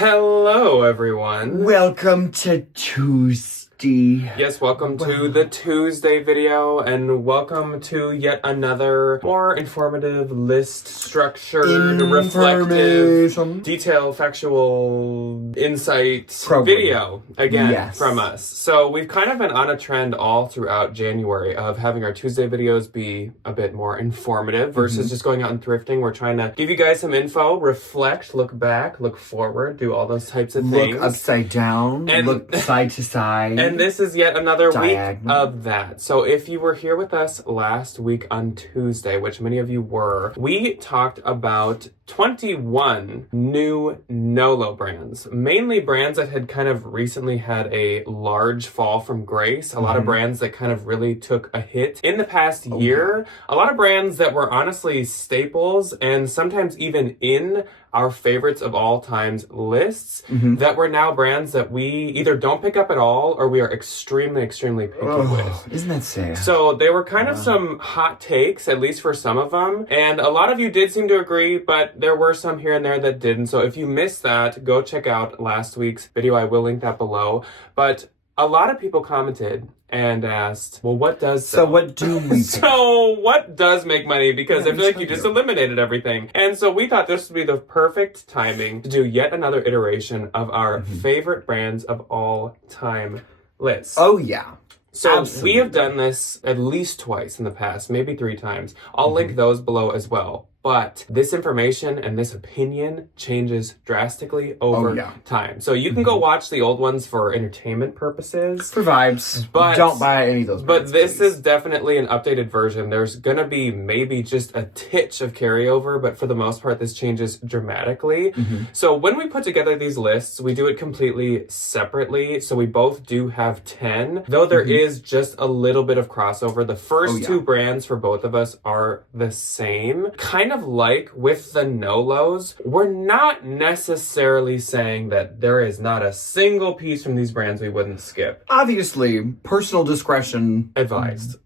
Hello, everyone. Welcome to Tuesday. Yes, welcome to the Tuesday video, and welcome to yet another more informative, list structured, reflective, detailed, factual, insight video again from us. So we've kind of been on a trend all throughout January of having our Tuesday videos be a bit more informative versus just going out and thrifting. We're trying to give you guys some info, reflect, look back, look forward, do all those types of things. Look upside down, and look side to side. And this is yet another week of that. So if you were here with us last week on Tuesday, which many of you were, we talked about 21 new no-low brands, mainly brands that had kind of recently had a large fall from grace. A lot of brands that kind of really took a hit in the past year. A lot of brands that were honestly staples and sometimes even in our favorites of all times lists that were now brands that we either don't pick up at all or we are extremely picky with. Isn't that sad? So they were kind of some hot takes, at least for some of them. And a lot of you did seem to agree, but there were some here and there that didn't. So if you missed that, go check out last week's video. I will link that below. But a lot of people commented and asked, well, what does so what do we So what does make money? Because I feel like you just eliminated everything. And so we thought this would be the perfect timing to do yet another iteration of our favorite brands of all time list. Oh, yeah. So we have done this at least twice in the past, maybe 3 times. I'll link those below as well. But this information and this opinion changes drastically over time. So you can go watch the old ones for entertainment purposes. For vibes. But don't buy any of those brands, But this is definitely an updated version. There's going to be maybe just a titch of carryover, but for the most part, this changes dramatically. So when we put together these lists, we do it completely separately. So we both do have 10, though there is just a little bit of crossover. The first 2 brands for both of us are the same. Kind of like with the no-lows, we're not necessarily saying that there is not a single piece from these brands we wouldn't skip. Obviously, personal discretion advised.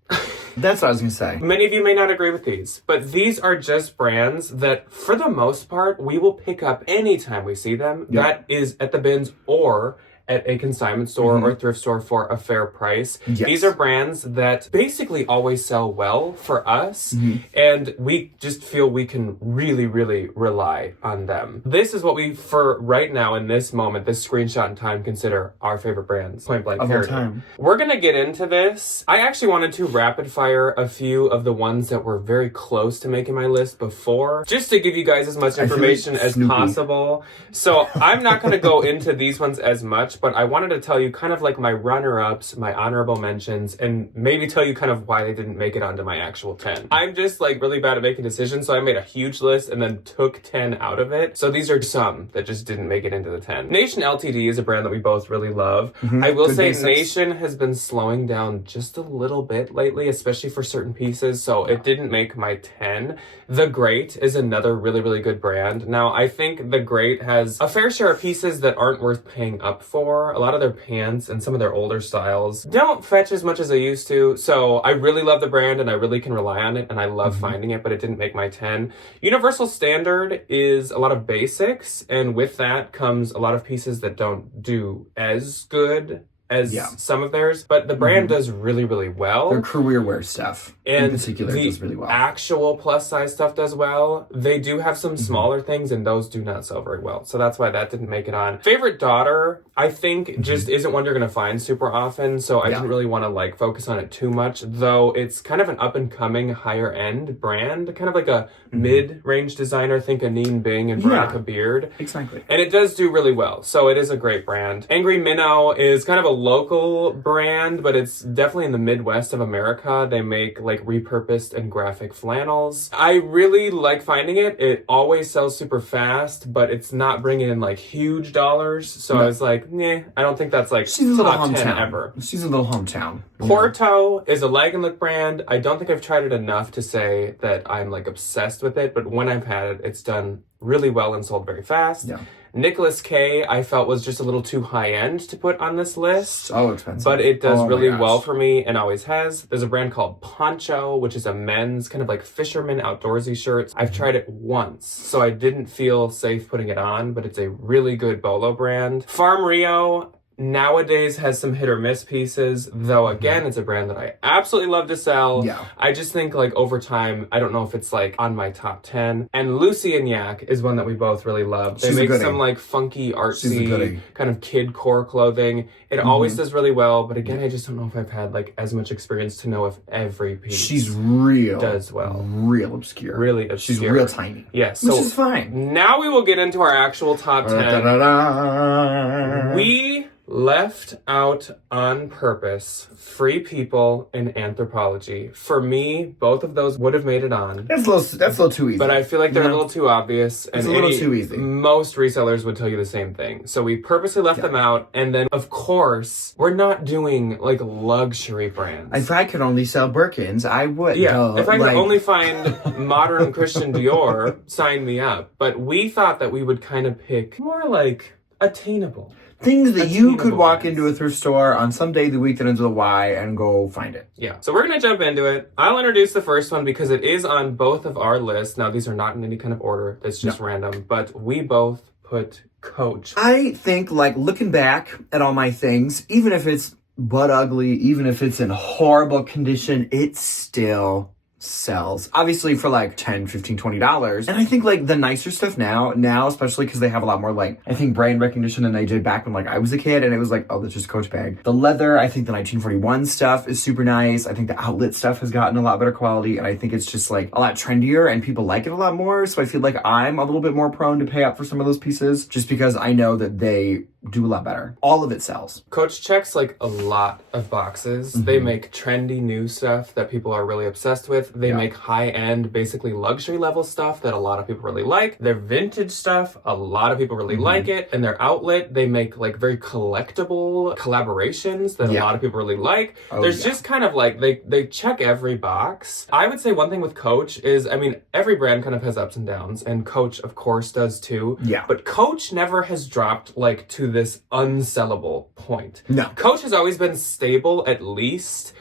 That's what I was going to say. Many of you may not agree with these, but these are just brands that, for the most part, we will pick up anytime we see them. That is at the bins or at a consignment store or thrift store for a fair price. These are brands that basically always sell well for us, and we just feel we can really rely on them. This is what we, for right now in this moment, this screenshot in time, consider our favorite brands. Point blank period. We're gonna get into this. I actually wanted to rapid fire a few of the ones that were very close to making my list before, just to give you guys as much information as possible. So I'm not gonna go into these ones as much, but I wanted to tell you kind of like my runner-ups, my honorable mentions, and maybe tell you kind of why they didn't make it onto my actual 10. I'm just like really bad at making decisions, so I made a huge list and then took 10 out of it. So these are some that just didn't make it into the 10. Nation Ltd is a brand that we both really love. I will say Nation has been slowing down just a little bit lately, especially for certain pieces, so it didn't make my 10. The Great is another really good brand. Now, I think The Great has a fair share of pieces that aren't worth paying up for. A lot of their pants and some of their older styles don't fetch as much as they used to. So I really love the brand and I really can rely on it and I love finding it, but it didn't make my 10. Universal Standard is a lot of basics, and with that comes a lot of pieces that don't do as good as some of theirs, but the brand does really well. Their career wear stuff in particular does really well. Actual plus size stuff does well. They do have some smaller things, and those do not sell very well. So that's why that didn't make it on. Favorite Daughter, I think just isn't one you're going to find super often, so I didn't really want to like focus on it too much, though it's kind of an up and coming higher end brand, kind of like a mid-range designer. Think Anine Bing and Veronica Beard. Exactly. And it does do really well, so it is a great brand. Angry Minnow is kind of a local brand, but it's definitely in the Midwest of America. They make like repurposed and graphic flannels. I really like finding it. It always sells super fast, but it's not bringing in like huge dollars. So I was like, nah, I don't think that's like she's a little top 10 hometown. Ever. She's a little hometown. Porto is a leg and look brand. I don't think I've tried it enough to say that I'm like obsessed with it, but when I've had it, it's done really well and sold very fast. Nicholas K, I felt was just a little too high-end to put on this list. So expensive. But it does really well for me and always has. There's a brand called Poncho, which is a men's kind of like fisherman outdoorsy shirts. I've tried it once, so I didn't feel safe putting it on, but it's a really good bolo brand. Farm Rio nowadays has some hit or miss pieces, though again, it's a brand that I absolutely love to sell. Yeah. I just think like over time, I don't know if it's like on my top 10. And Lucy and Yak is one that we both really love. They make some like funky, artsy kind of kid core clothing. It always does really well, but again, I just don't know if I've had like as much experience to know if every piece she's real does well. Real obscure. Really obscure. She's real tiny. Yes. Which is fine. Now we will get into our actual top 10. We left out on purpose Free People and Anthropology. For me, both of those would have made it on. That's a little too easy. But I feel like they're a little too obvious. It's a little too easy. Most resellers would tell you the same thing. So we purposely left them out. And then, of course, we're not doing like luxury brands. If I could only sell Birkins, I would. Yeah, if I could only find modern Christian Dior, sign me up. But we thought that we would kind of pick more like attainable. Things that you could walk into a thrift store on some day of the week that ends with a Y and go find it. Yeah. So we're going to jump into it. I'll introduce the first one because it is on both of our lists. Now, these are not in any kind of order. That's just random. But we both put Coach. I think, like, looking back at all my things, even if it's butt ugly, even if it's in horrible condition, it still sells. Obviously for like $10, $15, $20. And I think like the nicer stuff now, especially because they have a lot more like, I think brand recognition than they did back when like I was a kid and it was like, oh, that's just a Coach bag. The leather, I think the 1941 stuff is super nice. I think the outlet stuff has gotten a lot better quality and I think it's just like a lot trendier and people like it a lot more. So I feel like I'm a little bit more prone to pay up for some of those pieces just because I know that they do a lot better. All of it sells. Coach checks like a lot of boxes. They make trendy new stuff that people are really obsessed with. They make high-end, basically luxury level stuff that a lot of people really like. Their vintage stuff, a lot of people really like it. And their outlet, they make like very collectible collaborations that a lot of people really like. There's just kind of like, they check every box. I would say one thing with Coach is, I mean, every brand kind of has ups and downs and Coach of course does too. Yeah. But Coach never has dropped like to this unsellable point. No. Coach has always been stable at least,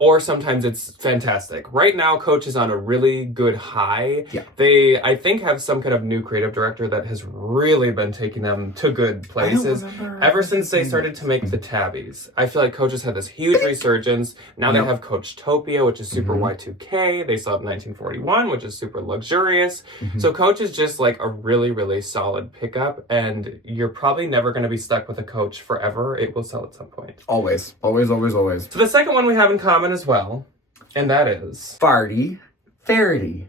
or sometimes it's fantastic. Right now, Coach is on a really good high. Yeah. They, I think, have some kind of new creative director that has really been taking them to good places. Ever since they started to make the tabbies. I feel like Coach has had this huge resurgence. Now they have Coachtopia, which is super Y2K. They still have 1941, which is super luxurious. So Coach is just like a really, really solid pickup, and you're probably never going to be stuck with a Coach forever. It will sell at some point. Always. Always, always, always. So the second one we have in common as well, and that is Farty. Farty.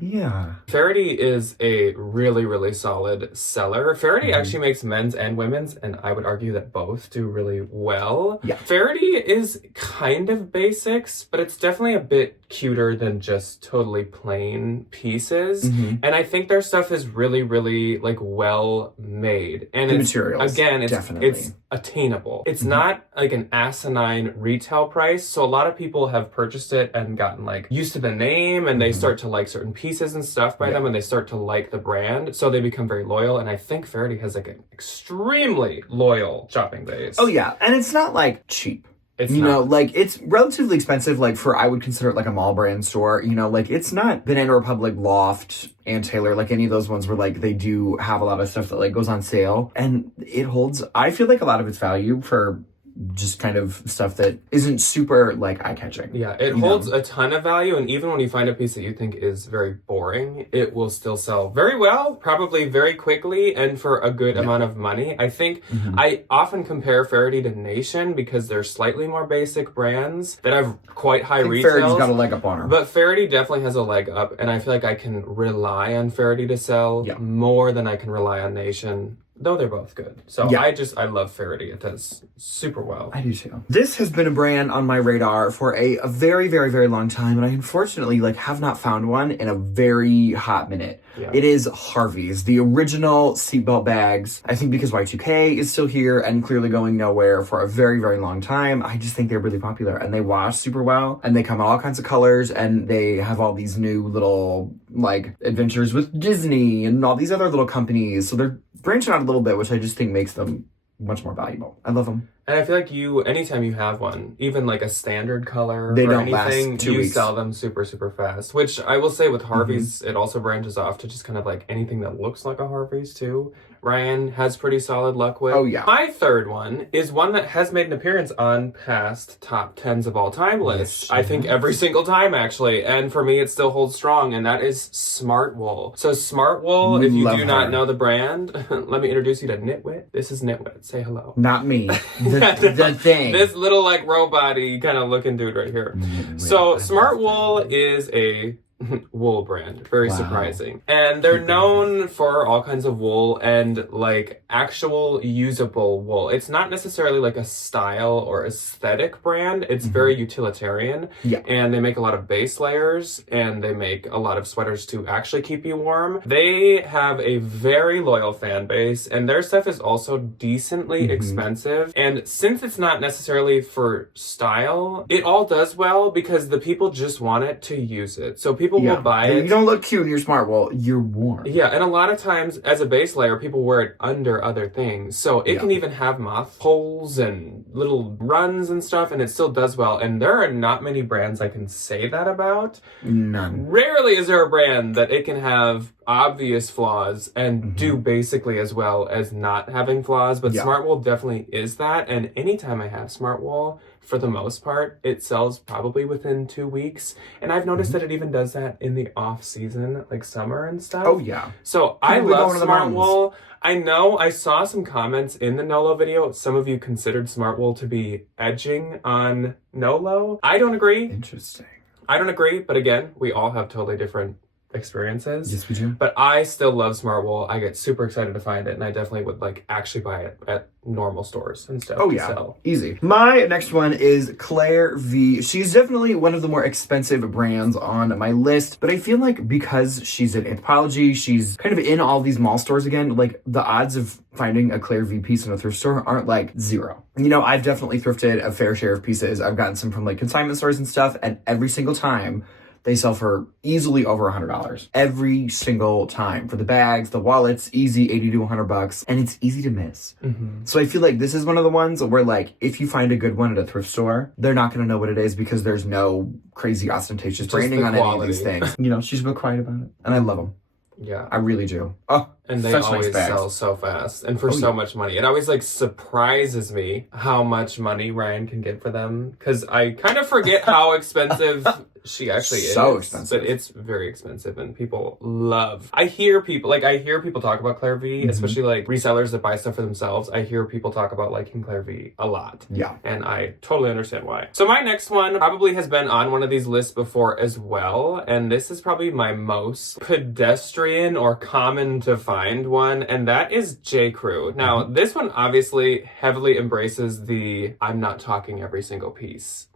Yeah. Farty is a really, really solid seller. Farty actually makes men's and women's, and I would argue that both do really well. Yeah. Farty is kind of basics, but it's definitely a bit cuter than just totally plain pieces. And I think their stuff is really, really like well made. And the it's, materials, again, it's attainable. It's not like an asinine retail price. So a lot of people have purchased it and gotten like used to the name and they start to like certain pieces and stuff by them and they start to like the brand. So they become very loyal. And I think Farty has like an extremely loyal shopping base. Oh yeah. And it's not like cheap. It's you not. know, like, it's relatively expensive, like, for, I would consider it, like, a mall brand store, you know, like, it's not Banana Republic, Loft, and Taylor, like, any of those ones where, like, they do have a lot of stuff that, like, goes on sale, and it holds, I feel like, a lot of its value for just kind of stuff that isn't super, like, eye-catching. Yeah, it holds a ton of value, and even when you find a piece that you think is very boring, it will still sell very well, probably very quickly, and for a good amount of money. I think I often compare Farty to Nation because they're slightly more basic brands that have quite high retails. Farty's got a leg up on her. But Farty definitely has a leg up, and I feel like I can rely on Farty to sell more than I can rely on Nation. Though they're both good. So I love Farty. It does super well. I do too. This has been a brand on my radar for a very, very, very long time. And I unfortunately have not found one in a very hot minute. Yeah. It is Harveys, the original seatbelt bags. I think because Y2K is still here and clearly going nowhere for a very, very long time. I just think they're really popular and they wash super well and they come in all kinds of colors and they have all these new little adventures with Disney and all these other little companies. So they're branch out a little bit, which I just think makes them much more valuable. I love them. And I feel like anytime you have one, even like a standard color They or don't anything, last 2 you weeks. sell them super, super fast. Which I will say with Harveys, it also branches off to just kind of like anything that looks like a Harveys too. Ryan has pretty solid luck with. Oh, yeah. My third one is one that has made an appearance on past top 10s of all time lists. Yes, I think every single time, actually. And for me, it still holds strong, and that is Smart Wool. So Smart Wool, if you Love do not her. know the brand, let me introduce you to Nitwit. This is Nitwit. Say hello. Not me. The thing. This little like robot-y kind of looking dude right here. So Smart Wool is a wool brand. Very surprising. And they're known for all kinds of wool and like actual usable wool. It's not necessarily like a style or aesthetic brand. It's very utilitarian. Yeah. And they make a lot of base layers and they make a lot of sweaters to actually keep you warm. They have a very loyal fan base and their stuff is also decently expensive. And since it's not necessarily for style, it all does well because the people just want it to use it. So people will buy it. You don't look cute in your Smart Wool. You're warm. Yeah, and a lot of times as a base layer, people wear it under other things. So it can even have moth holes and little runs and stuff, and it still does well. And there are not many brands I can say that about. None. Rarely is there a brand that it can have obvious flaws and do basically as well as not having flaws. But Smart Wool definitely is that. And anytime I have Smart Wool, for the most part, it sells probably within 2 weeks. And I've noticed that it even does that in the off season, like summer and stuff. Oh, yeah. So I People go love to the Smart mountains. Wool. I know I saw some comments in the Nolo video. Some of you considered Smart Wool to be edging on Nolo. I don't agree. Interesting. I don't agree. But again, we all have totally different experiences. Yes, we do. But I still love Smart Wool. I get super excited to find it, and I definitely would like actually buy it at normal stores and stuff. Oh, to yeah. sell. Easy. My next one is Claire V. She's definitely one of the more expensive brands on my list, but I feel like because she's in Anthropologie, she's kind of in all these mall stores again, like the odds of finding a Claire V piece in a thrift store aren't like zero. You know, I've definitely thrifted a fair share of pieces. I've gotten some from like consignment stores and stuff, and every single time they sell for easily over $100 every single time. For the bags, the wallets, easy $80 to $100, and it's easy to miss. So I feel like this is one of the ones where, like, if you find a good one at a thrift store, they're not going to know what it is because there's no crazy ostentatious branding on any of these things. You know, she's a bit quiet about it, and I love them. Yeah. I really do. Oh, And they such always nice bags. sell so fast and for so much money. It always like surprises me how much money Ryan can get for them because I kind of forget how expensive she actually is. So expensive. But it's very expensive and people love. I hear people talk about Claire V, especially like resellers that buy stuff for themselves. I hear people talk about liking Claire V a lot. Yeah. And I totally understand why. So my next one probably has been on one of these lists before as well. And this is probably my most pedestrian or common to find one. And that is JCrew. Now, this one obviously heavily embraces the I'm not talking every single piece.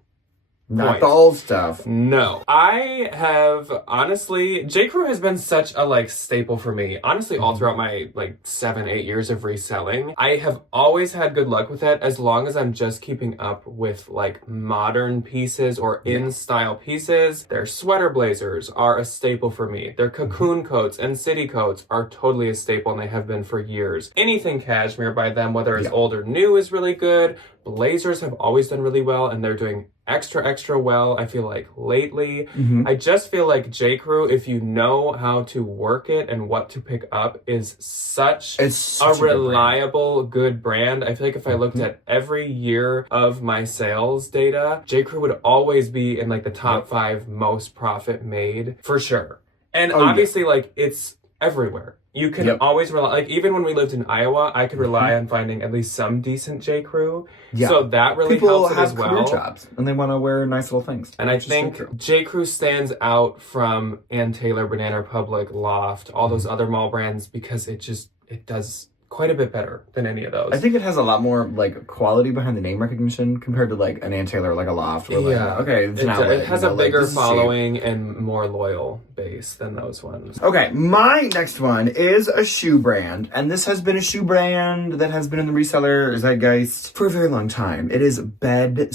Not point. the old stuff. No. I have, honestly, JCrew has been such a, like, staple for me. Honestly, all throughout my, like, 7-8 years of reselling. I have always had good luck with it as long as I'm just keeping up with, like, modern pieces or in-style pieces. Their sweater blazers are a staple for me. Their cocoon coats and city coats are totally a staple, and they have been for years. Anything cashmere by them, whether it's old or new, is really good. Blazers have always done really well, and they're doing extra well, I feel like, lately. I just feel like JCrew, if you know how to work it and what to pick up, is such a reliable, good brand. I feel like if I looked at every year of my sales data, JCrew would always be in like the top 5 most profit made, for sure. And obviously, like, it's everywhere. You can always rely, like, even when we lived in Iowa, I could rely on finding at least some decent JCrew. Yeah. So that really helps it as well. People have career jobs, and they want to wear nice little things. And I think JCrew stands out from Ann Taylor, Banana Republic, Loft, all those other mall brands because it does quite a bit better than any of those. I think it has a lot more like quality behind the name recognition compared to like an Ann Taylor, like a Loft. Or, it has a bigger following and more loyal base than those ones. Okay, my next one is a shoe brand, and this has been a shoe brand that has been in the reseller zeitgeist for a very long time. It is Bed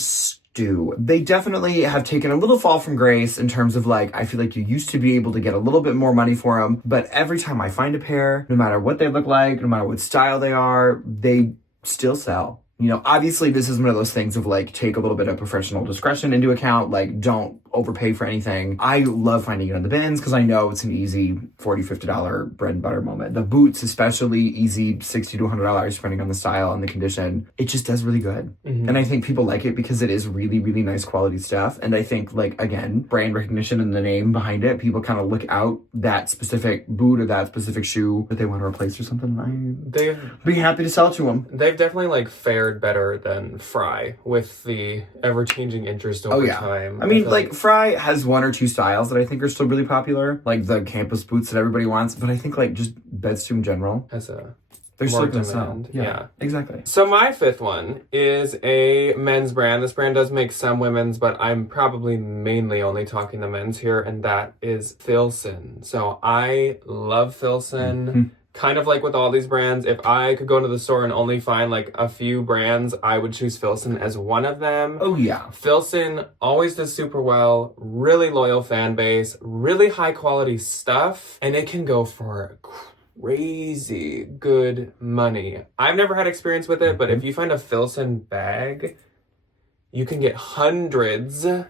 do. They definitely have taken a little fall from grace in terms of like, I feel like you used to be able to get a little bit more money for them, but every time I find a pair, no matter what they look like, no matter what style they are, they still sell. You know, obviously this is one of those things of like, take a little bit of professional discretion into account, like don't overpay for anything. I love finding it on the bins because I know it's an easy $40, $50 bread and butter moment. The boots especially easy $60 to $100 depending on the style and the condition. It just does really good. And I think people like it because it is really, really nice quality stuff. And I think like, again, brand recognition and the name behind it, people kind of look out that specific boot or that specific shoe that they want to replace or something. They'd be happy to sell it to them. They've definitely like fared better than Fry with the ever-changing interest over time. I mean, like Fry has one or two styles that I think are still really popular, like the campus boots that everybody wants, but I think like just beds in general they're still gonna sell. Yeah, exactly. So my fifth one is a men's brand. This brand does make some women's, but I'm probably mainly only talking the men's here, and that is Filson. So I love Filson. Kind of like with all these brands, if I could go into the store and only find like a few brands, I would choose Filson as one of them. Oh yeah. Filson always does super well, really loyal fan base, really high quality stuff, and it can go for crazy good money. I've never had experience with it, but if you find a Filson bag, you can get hundreds of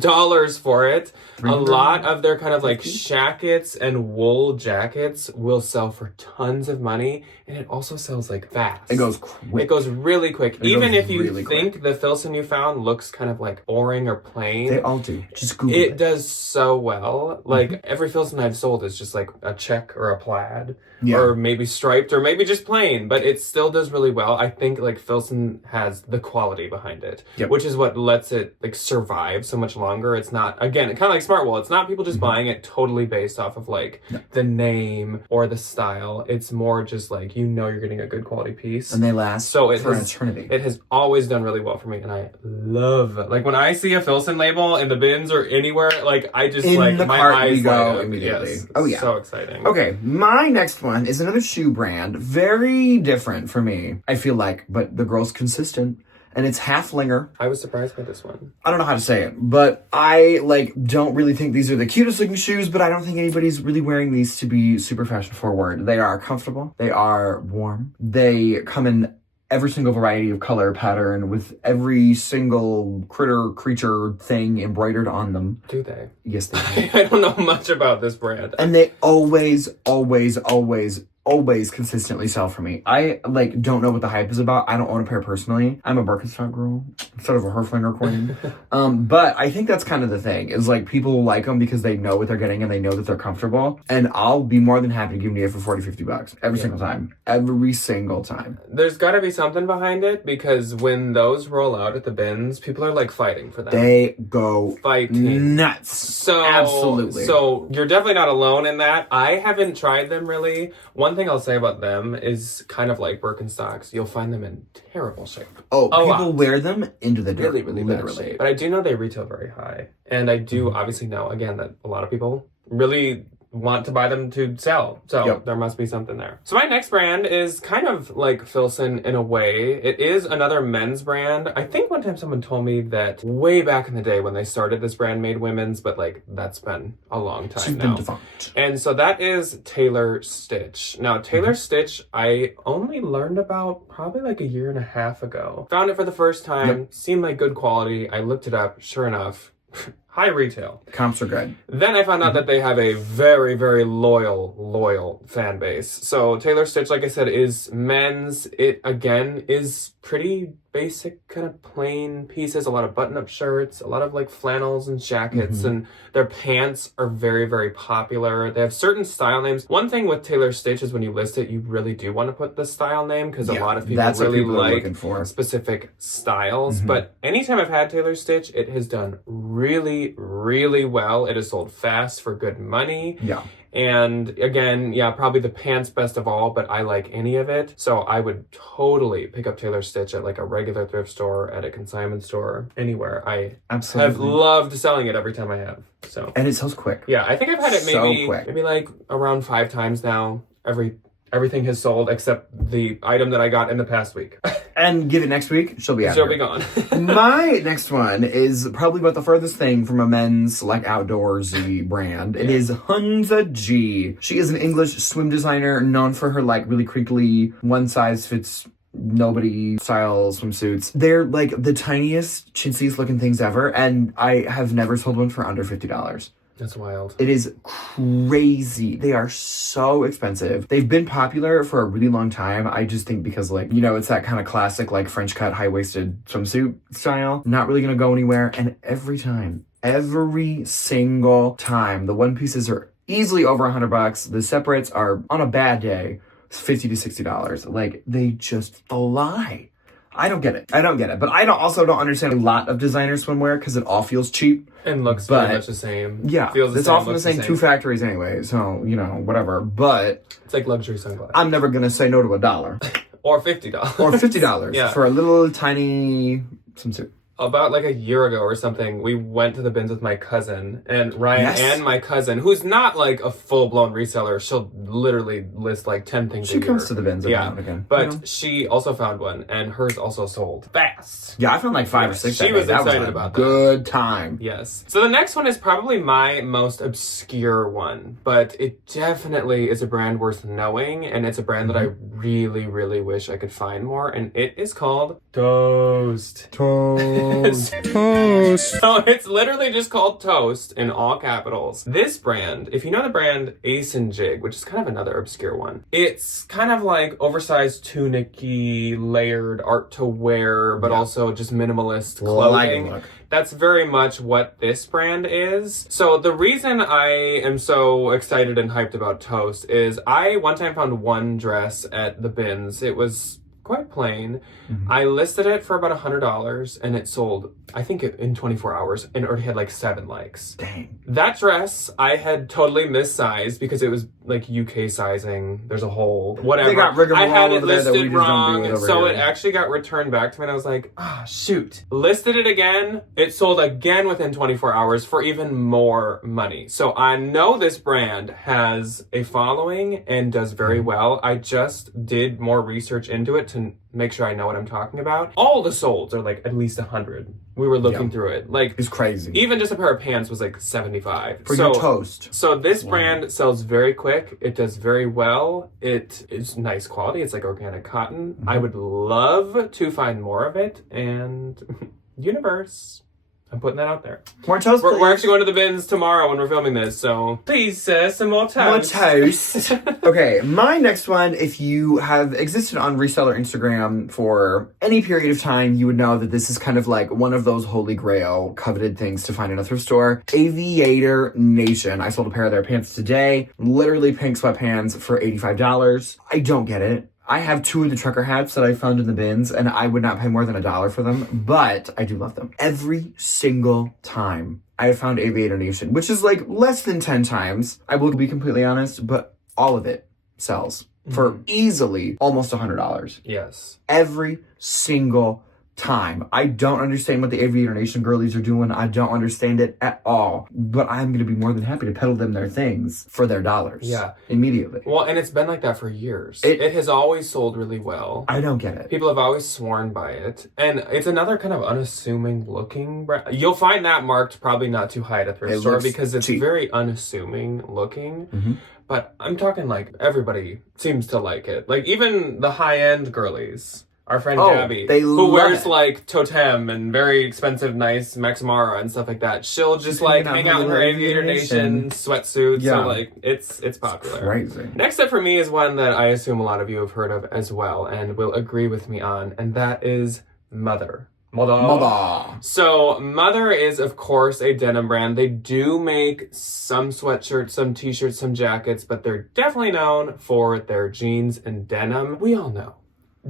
dollars for it. A lot of their kind of like shackets and wool jackets will sell for tons of money, and it also sells like fast. It goes quick. It goes really quick. Even if you think the Filson you found looks kind of like boring or plain. They all do. Just Google it. It does so well. Like every Filson I've sold is just like a check or a plaid. Or maybe striped or maybe just plain, but it still does really well. I think like Filson has the quality behind it, which is what lets it like survive so much longer. It's not, again, kind of like Smartwool. It's not people just buying it totally based off of like the name or the style. It's more just like, you know, you're getting a good quality piece. And they last for an eternity. It has always done really well for me, and I love it. Like when I see a Filson label in the bins or anywhere, like I just like my eyes go immediately. Yes, oh yeah. So exciting. Okay, my next one is another shoe brand, very different for me, I feel like, but the girl's consistent, and it's Halflinger. I was surprised by this one. I don't know how to say it, but I like don't really think these are the cutest looking shoes, but I don't think anybody's really wearing these to be super fashion forward. They are comfortable, they are warm, they come in every single variety of color pattern with every single creature thing embroidered on them. Do they? Yes, they do. I don't know much about this brand. And they always consistently sell for me. I like don't know what the hype is about. I don't own a pair personally. I'm a Birkenstock girl instead of a Herflinger queen. But I think that's kind of the thing is like people like them because they know what they're getting and they know that they're comfortable. And I'll be more than happy to give you it for $40-$50 every single time. Every single time. There's got to be something behind it because when those roll out at the bins, people are like fighting for them. They go fighting nuts. So absolutely. So you're definitely not alone in that. I haven't tried them really. One thing I'll say about them is kind of like Birkenstocks. You'll find them in terrible shape. Oh, people wear them into the dirt. Really bad shape. But I do know they retail very high. And I do obviously know, again, that a lot of people really want to buy them to sell. So there must be something there. So my next brand is kind of like Filson in a way. It is another men's brand. I think one time someone told me that way back in the day when they started this brand made women's, but like that's been a long time now. And so that is Taylor Stitch. Now Taylor Stitch, I only learned about probably like a year and a half ago. Found it for the first time, seemed like good quality. I looked it up, sure enough. High retail. Comps are good. Then I found out that they have a very, very loyal fan base. So Taylor Stitch, like I said, is men's. It, again, is pretty basic, kind of plain pieces. A lot of button-up shirts, a lot of like flannels and jackets, and their pants are very, very popular. They have certain style names. One thing with Taylor Stitch is when you list it, you really do want to put the style name because a lot of people really like specific styles. But anytime I've had Taylor Stitch, it has done really, really well. It is sold fast for good money. Yeah. And again, probably the pants best of all, but I like any of it. So I would totally pick up Taylor Stitch at like a regular thrift store, at a consignment store, anywhere. I have loved selling it every time I have. So and it sells quick. Yeah, I think I've had it maybe like around 5 times now. Everything has sold except the item that I got in the past week. and give it next week, she'll be out. She'll be gone. My next one is probably about the furthest thing from a men's like outdoorsy brand. It is HZAG. She is an English swim designer known for her like really crinkly, one size fits nobody style swimsuits. They're like the tiniest, chintziest looking things ever, and I have never sold one for under $50. That's wild. It is crazy. They are so expensive. They've been popular for a really long time. I just think because like, you know, it's that kind of classic like French cut high-waisted swimsuit style. Not really gonna go anywhere. And every single time, the one pieces are easily over $100. The separates are on a bad day, $50 to $60. Like they just fly. I don't get it. But I also don't understand a lot of designer swimwear because it all feels cheap. And looks very much the same. Yeah. It's all from the same two factories anyway. So, you know, whatever. But it's like luxury sunglasses. I'm never going to say no to $1. Or $50. Or $50 for a little tiny swimsuit. About like a year ago or something, we went to the bins with my cousin, and Ryan and my cousin, who's not like a full-blown reseller, she'll literally list like 10 things a year. She comes to the bins every now and again. But she also found one, and hers also sold fast. Yeah, I found like 5 or 6. She was excited about that. Good time. Yes. So the next one is probably my most obscure one, but it definitely is a brand worth knowing, and it's a brand that I really, really wish I could find more, and it is called Toast. Toast. So it's literally just called Toast in all capitals. This brand, if you know the brand HZAG, which is kind of another obscure one, it's kind of like oversized tunic-y, layered art to wear, but also just minimalist clothing. That's very much what this brand is. So the reason I am so excited and hyped about Toast is I one time found one dress at the bins. It was quite plain. I listed it for about $100 and it sold, I think in 24 hours, and already had like 7 likes. Dang. That dress I had totally missized because it was like UK sizing. There's a hole, whatever. They got rigmarole I had it over there that we listed just don't do wrong, it over so here. it actually got returned back to me and I was like, shoot. Listed it again. It sold again within 24 hours for even more money. So I know this brand has a following and does very well. I just did more research into it to make sure I know what I'm talking about. All the solds are like at least 100. We were looking through it. Like, it's crazy. Even just a pair of pants was like 75. For your Toast. So this brand sells very quick. It does very well. It is nice quality. It's like organic cotton. I would love to find more of it. And universe, I'm putting that out there. More Toast, We're actually going to the bins tomorrow when we're filming this, so please, some more Toast. More Toast. Okay, my next one, if you have existed on reseller Instagram for any period of time, you would know that this is kind of like one of those holy grail coveted things to find in a thrift store. Aviator Nation. I sold a pair of their pants today. Literally pink sweatpants for $85. I don't get it. I have 2 of the trucker hats that I found in the bins, and I would not pay more than $1 for them, but I do love them. Every single time I have found Aviator Nation, which is like less than 10 times, I will be completely honest, but all of it sells for easily almost $100. Yes. Every single time. I don't understand what the Aviator Nation girlies are doing. I don't understand it at all. But I'm going to be more than happy to peddle them their things for their dollars. Yeah. Immediately. Well, and it's been like that for years. It has always sold really well. I don't get it. People have always sworn by it. And it's another kind of unassuming looking brand. You'll find that marked probably not too high at a thrift store because it's very unassuming looking. But I'm talking like everybody seems to like it. Like even the high-end girlies. Our friend Gabby, who wears like Totem and very expensive, nice Max Mara and stuff like that. She'll just like hang out in her Aviator Nation sweatsuit. Yeah. So like it's popular. Crazy. Next up for me is one that I assume a lot of you have heard of as well and will agree with me on, and that is Mother. Mother. So Mother is of course a denim brand. They do make some sweatshirts, some t-shirts, some jackets, but they're definitely known for their jeans and denim. We all know.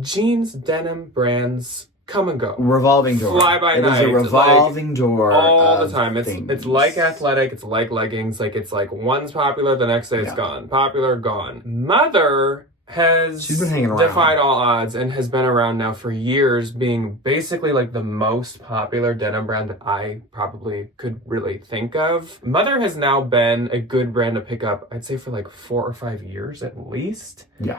Jeans, denim brands come and go. Revolving door. Fly by night. It is a revolving door. All the time. It's like athletic. It's like leggings. Like it's like one's popular, the next day it's gone. Popular, gone. Mother has She's been hanging around. defied all odds and has been around now for years, being basically like the most popular denim brand that I probably could really think of. Mother has now been a good brand to pick up, I'd say for like 4 or 5 years at least. Yeah.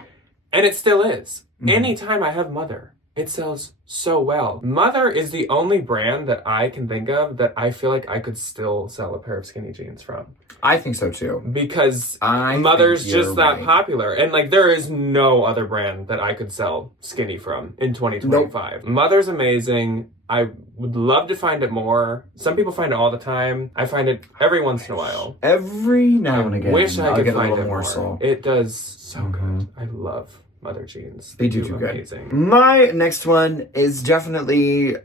And it still is. Anytime I have Mother, It sells so well. Mother is the only brand that I can think of that I feel like I could still sell a pair of skinny jeans from. I think so too. Because Mother's just that right. popular. And like there is no other brand that I could sell skinny from in 2025. Nope. Mother's amazing. I would love to find it more. Some people find it all the time. I find it every once in a while. Every now and again. Wish I could find it more. So. It does so good. I love Mother jeans. They do too amazing. Good. My next one is definitely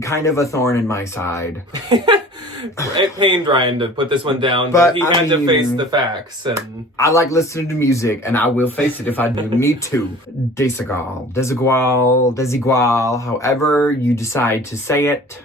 kind of a thorn in my side. It pained Ryan to put this one down, but he had to face the facts. And I like listening to music, and I will face it if I need to. Desigual, however you decide to say it.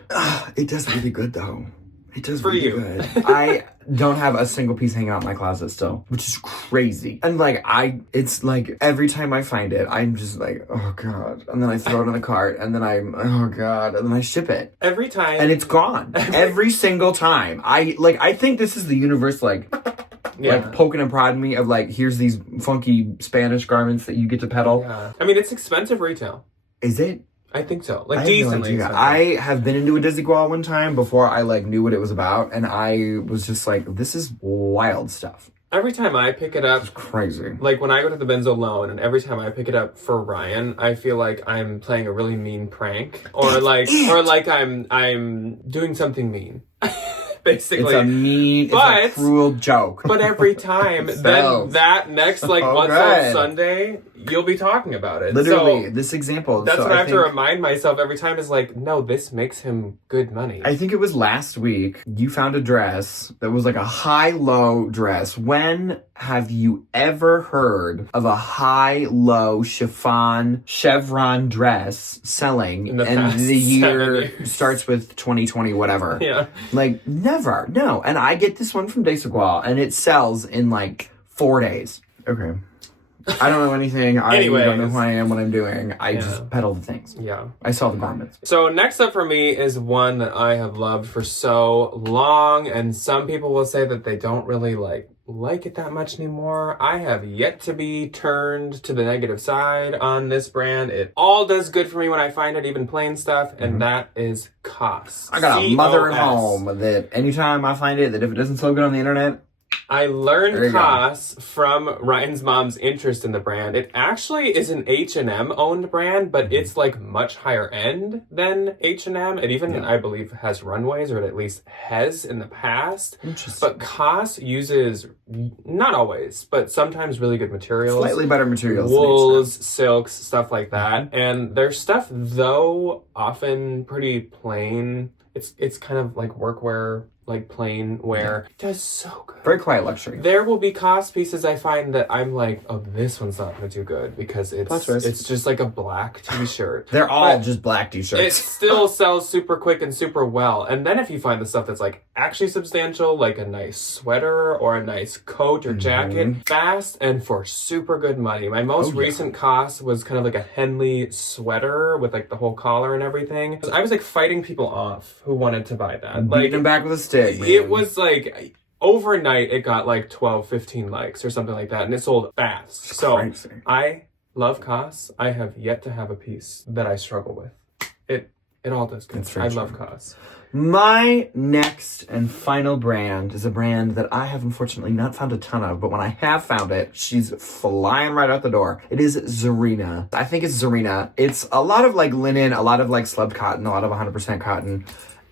It does really good, though. It does really good. I don't have a single piece hanging out in my closet still, which is crazy. And like, it's like every time I find it, I'm just like, oh God. And then I throw it in the cart, and then oh God. And then I ship it. Every time. And it's gone. Every single time. I think this is the universe, like poking and prodding me of like, here's these funky Spanish garments that you get to peddle. Yeah. I mean, it's expensive retail. Is it? I think so. Like, decently expensive. I have been into a Desigual one time before I, like, knew what it was about, and I was just like, this is wild stuff. Every time I pick it up... It's crazy. Like, when I go to the Benzo alone, and every time I pick it up for Ryan, I feel like I'm playing a really mean prank. Or like I'm doing something mean. Basically. It's a cruel joke. But every time, then that next, like, What's Up Sunday, you'll be talking about it. Literally, this example. That's what I have to remind myself every time is like, no, this makes him good money. I think it was last week, you found a dress that was like a high-low dress. When have you ever heard of a high-low chiffon chevron dress selling and the year starts with 2020 whatever? Yeah. Like, never. No. And I get this one from Desigual, and it sells in like 4 days. Okay. I don't know anything. I don't know who I am, what I'm doing. I just peddle the things. Yeah. I sell the garments. So next up for me is one that I have loved for so long, and some people will say that they don't really like it that much anymore. I have yet to be turned to the negative side on this brand. It all does good for me when I find it, even plain stuff, and that is COS. I got a mother at home that anytime I find it, that if it doesn't sell good on the internet, I learned COS from Ryan's mom's interest in the brand. It actually is an H&M owned brand, but it's like much higher end than H&M. It even, I believe, has runways, or it at least has in the past. Interesting. But COS uses, not always, but sometimes really good materials. Slightly better materials. Wools, silks, stuff like that. And their stuff, though often pretty plain, it's kind of like workwear, like plain wear. It does so good. Very quiet luxury. There will be COS pieces I find that I'm like, oh, this one's not going to do good because it's just like a black t-shirt. They're all just black t-shirts. It still sells super quick and super well. And then if you find the stuff that's like actually substantial, like a nice sweater or a nice coat or jacket, fast and for super good money. My most recent COS was kind of like a Henley sweater with like the whole collar and everything. I was like fighting people off who wanted to buy that. Beating them back with a stick, man. It was like, overnight it got like 12, 15 likes or something like that, and it sold fast. So crazy. I love COS. I have yet to have a piece that I struggle with. It all does good. I love COS. My next and final brand is a brand that I have unfortunately not found a ton of, but when I have found it, she's flying right out the door. It is Zarina. I think it's Zarina. It's a lot of like linen, a lot of like slubbed cotton, a lot of 100% cotton.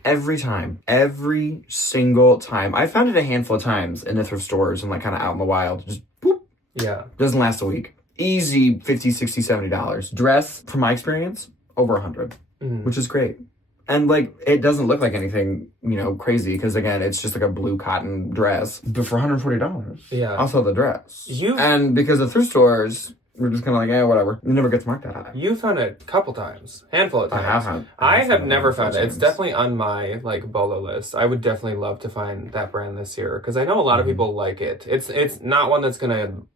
Every single time. I found it a handful of times in the thrift stores and like kind of out in the wild. Just boop. Yeah. Doesn't last a week. Easy $50, $60, $70. Dress, from my experience, over $100, which is great. And like, it doesn't look like anything, crazy. Because again, it's just like a blue cotton dress. But for $140, I'll sell the dress. And because the thrift stores, we're just kind of like, whatever. It never gets marked that high. You found it a couple times. Handful of times. I have never found it. It's definitely on my bolo list. I would definitely love to find that brand this year because I know a lot of people like it. It's not one that's going to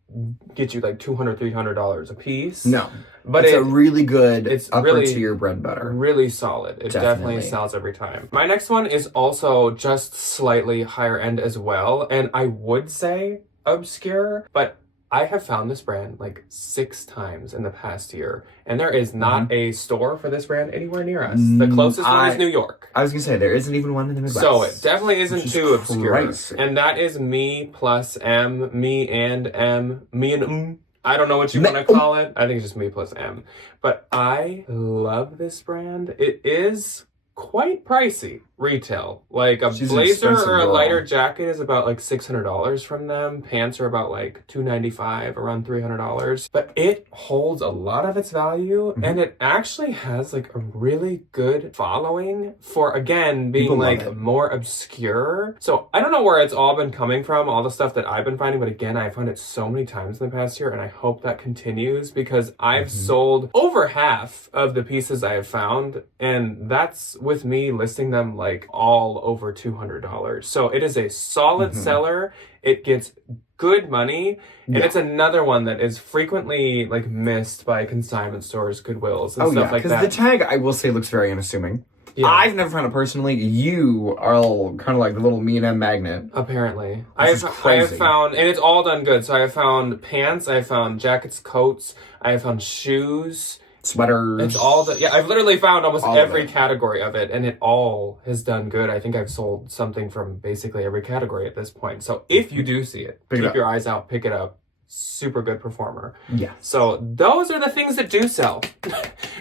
get you like $200, $300 a piece. No. But it's a really good upper tier bread and butter. Really solid. It definitely sells every time. My next one is also just slightly higher end as well. And I would say obscure, but I have found this brand like 6 times in the past year, and there is not a store for this brand anywhere near us. The closest one is New York. I was gonna say, there isn't even one in the Midwest. So it definitely isn't too obscure. Crazy. And that is me plus M, me and M, me and I don't know what you want to call it. I think it's just me plus M. But I love this brand. It is quite pricey retail. Like a blazer or a lighter jacket is about like $600 from them. Pants are about like $295, around $300. But it holds a lot of its value, and it actually has like a really good following for, again, being like more obscure. So I don't know where it's all been coming from, all the stuff that I've been finding, but again, I found it so many times in the past year, and I hope that continues because I've sold over half of the pieces I have found, and that's with me listing them like all over $200. So it is a solid seller. It gets good money, and it's another one that is frequently like missed by consignment stores, Goodwills, and stuff like that. Because the tag, I will say, looks very unassuming. Yeah. I've never found it personally. You are kind of like the little me and M magnet. Apparently. I have found, and it's all done good. So I have found pants, I have found jackets, coats, I have found shoes, sweaters. It's all I've literally found almost every category of it, and it all has done good. I think I've sold something from basically every category at this point. So if you do see it, keep your eyes out, pick it up. Super good performer. Yeah. So those are the things that do sell.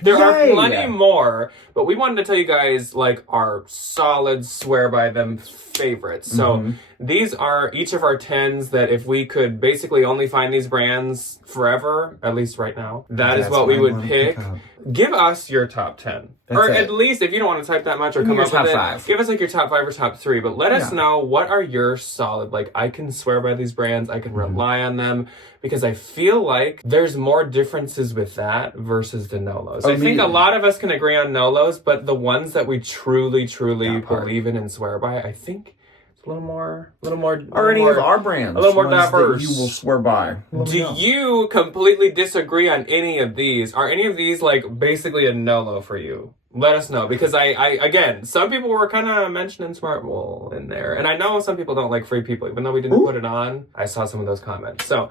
There are plenty more, but we wanted to tell you guys like our solid swear by them favorites. So these are each of our 10s that if we could basically only find these brands forever, at least right now, that's what we would pick. Give us your top 10. Or at least if you don't want to type that much or come up with it, give us like your top 5 or top 3, but let us know what are your solid, like I can swear by these brands, I can rely on them, because I feel like there's more differences with that versus the Nolos. I think a lot of us can agree on Nolos, but the ones that we truly believe in and swear by, I think it's a little more or any of our brands, a little more diverse. You will swear by. Do you completely disagree on any of these? Are any of these like basically a Nolo for you? Let us know, because I again, some people were kind of mentioning Smart Wool in there, and I know some people don't like Free People, even though we didn't put it on. I saw some of those comments, so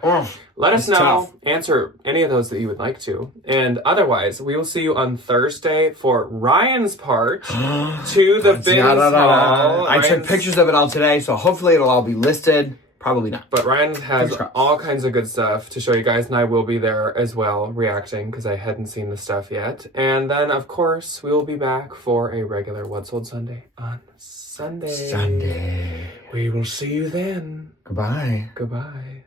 let us know. Answer any of those that you would like to, and otherwise, we will see you on Thursday for Ryan's part to the bins haul. I took pictures of it all today, so hopefully it'll all be listed. Probably not. But Ryan has all kinds of good stuff to show you guys, and I will be there as well, reacting, because I hadn't seen the stuff yet. And then, of course, we will be back for a regular What Sold Sunday on Sunday. We will see you then. Goodbye. Goodbye.